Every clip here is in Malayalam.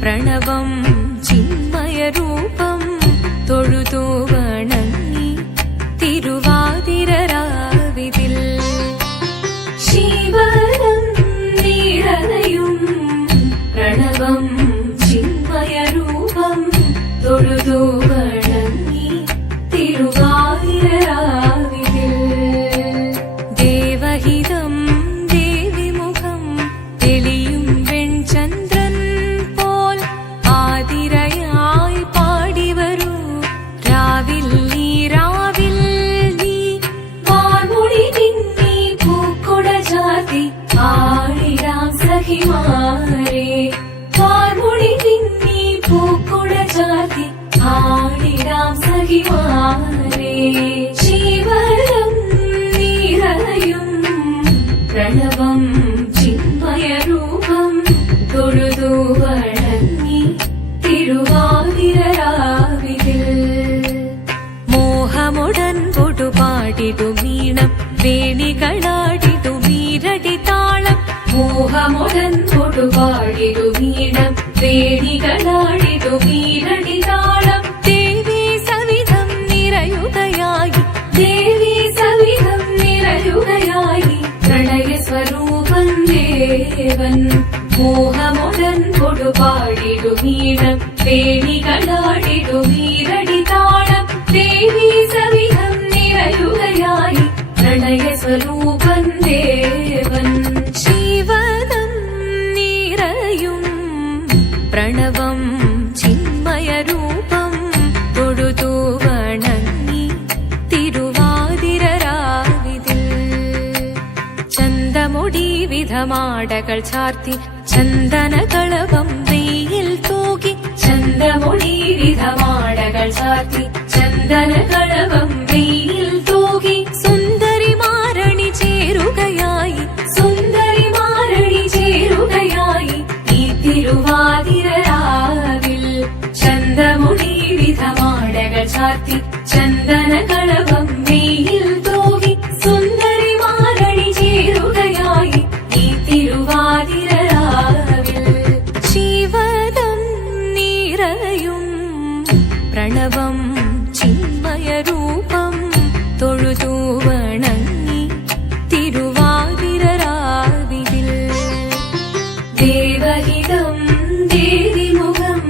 പ്രണവം ചിന്മയരൂപം തൊഴുതു വണങ്ങി തിരുവാതിരരാവിതിൽ ശിവനം നീരനയും പ്രണവം ചിന്മയരൂപം തൊഴുതു വണങ്ങി തിരുവാതിരരാവിതിൽ ദേവഹിതം ദേവിമുഖം തെളിയും വെൺചന്ദ്രൻ പോൽ ആതിരയായി പാടിവരൂ രാവിൽ നീ വാർമുടി നിന്നീ പൂക്കൊട ചാർത്തി ആടിടാം സഖിമാരെ വാർമുടി നിന്നീ പൂക്കൊട ചാർത്തി ആടിടാം സഖിമാരെ ശിവനം നീരയും പ്രണവം ചിന്മയരൂപം തൊഴുതു വണങ്ങി തിരുവാതിരരാവിതിൽ മോഹമുടൻ പൊടുപാടിടു വീണം വേണികളാടിടു മീരടി താളം മോഹമുടൻ പൊടുപാടിടു വീണം വേണികളാടിടു മീരടി താളം ദേവി സവിധം നിറയുകയായി ദേവി സവിധം നിറയുകയായി പ്രണയ സ്വരൂപൻ ദേവൻ മോഹമുടൻ കൊടുപാടിടു വീണം വേണികളാടിടു മീരടി താളം ദേവി സവിധം നിറയുകയായി പ്രണയ സ്വരൂപൻ ദേവൻ ശിവനം നിറയും പ്രണവം ചിന്മയരൂപം തൊഴുതു വണങ്ങി തിരുവാതിരരാവിതിൽ ചന്തമുടി വിധമാടകൾ ചാർത്തി ചന്ദനകളഭം വെയിൽ തൂകി ചന്തമുടി വിധമാടകൾ ചാർത്തി ചന്ദനകളഭം വെയിൽ തൂകി സുന്ദരിമാരണി ചേരുകയായി സുന്ദരിമാരണി ചേരുകയായി ഈ തിരുവാതിരരാവിൽ ചന്തമുടി വിധമാടകൾ ചാർത്തി ചന്ദനകളഭം വെയിൽ തൂകി സുന്ദരിമാരണി ചേരുകയായി ഈ തിരുവാതിരരാവിൽ ശിവനം നിറയും പ്രണവം ചിന്മയരൂപം തൊഴുതു വണങ്ങി തിരുവാതിരരാവിതിൽ ദേവഹിതം ദേവിമുഖം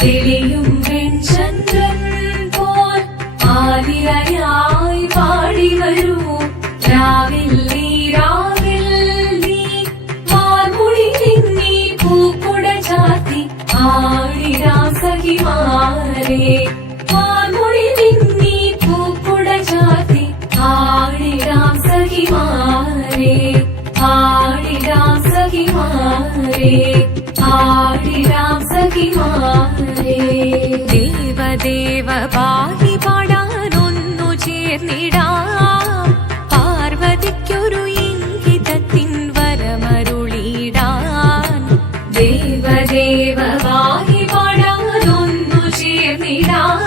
തെളിയും വെൺചന്ദ്രൻ പോൽ ആതിരയായി പാടിവരൂ രാവിൽ നീ വാർമുടി നിന്നീ പൂക്കൊട ചാർത്തി ആടിടാം സഖിമാരെ വാർമുടി നിന്നീ പൂക്കൊട ചാർത്തി ആടിടാം സഖിമാരെ ആടിടാം സഖിമാരെ ആടിടാം സഖിമാരെ ദേവദേവ പാഹി പാടാനൊന്നു ചേർന്നിടാം പാർവതിക്കൊരു ഇംഗിതത്തിൻ വരമരുളിടാൻ ദേവദേവ പാഹി പാടാനൊന്നു ചേർന്നിടാം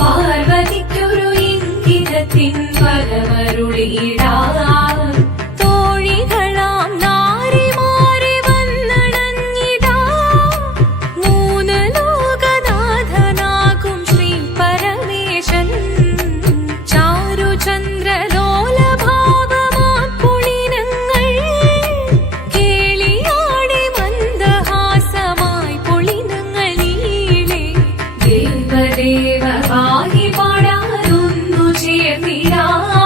പാർവതിക്കൊരു ഇംഗിതത്തിൻ വരമരുളിടാൻ തോഴികളാം നാരിമാരെ വന്നണഞ്ഞിടാം മൂന്ന് ലോകനാഥനാകും ശ്രീ പരമേശൻ ചാരുചന്ദ്രലോലഭാവമാം പുളിനങ്ങൾ കേളിയാടി മന്ദഹാസമായി പുളിനങ്ങൾ നീളെ ദേവദേവ പാഹി പാടാനൊന്നു ചേർന്നിടാം